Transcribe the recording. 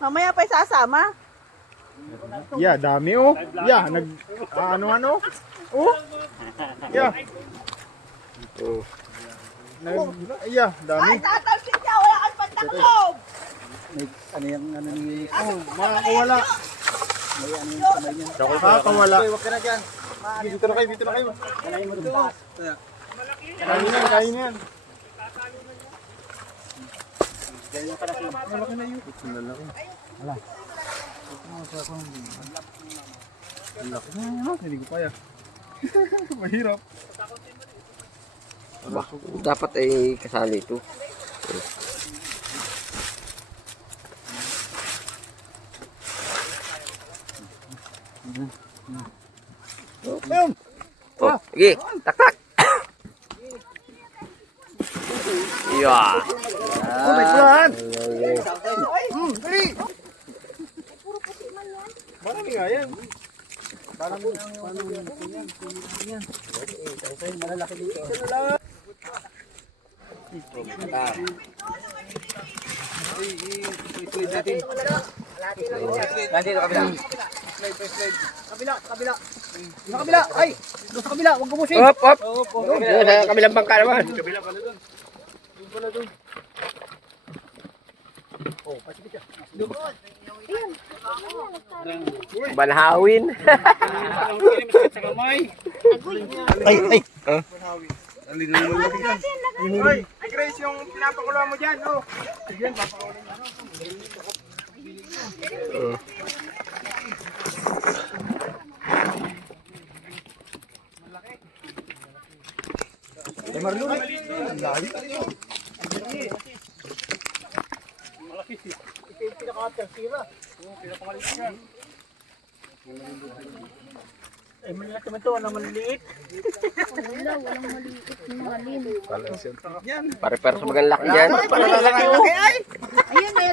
Mamaya pa isasama. Yeah, dami oh. Yeah, ano. Oh. Yeah. Oh. Yeah, dami. Ay, tatalsin siya. Wala kang pantaklob. Ano yung ano ni... Oh, makakawala. May ano yung kamay niya. Makakawala. Huwag ka na dyan. Dito na kayo. Kanayin mo doon taas. Kain yan. Ganyan ka na siya. Malaki na yun. Malaki. Wala. Malaki na. Hindi ko kaya. Mahirap. Dapat ay kasali ito. Ayun. Oh, sige, tak. Iya. Oh, may plan. Dali. Marami nga yan. Malalaki dito. I-slide natin. Nandito kabila. Kabila. Sa kabila. Ay! Doon sa kabila. Huwag gumusin. Hop. Doon sa kabilang bangka naman. Kabila pala doon. Doon pala doon. Oh, pasipit ka. Banhawin. Ay! Alin na naman laki dyan. Hoy, Grace, yung pinapakuluan mo dyan. Oh. Sige, papakuluan mo. Ay, Marlon. Layo. Malaki. Ito yung pinaka-tersira. Ay, malaki man ito. Ano maliliit? Wala, walang maliit ng malin. Pare-pare sa magang laki yan. Para lalaki. Ayun, may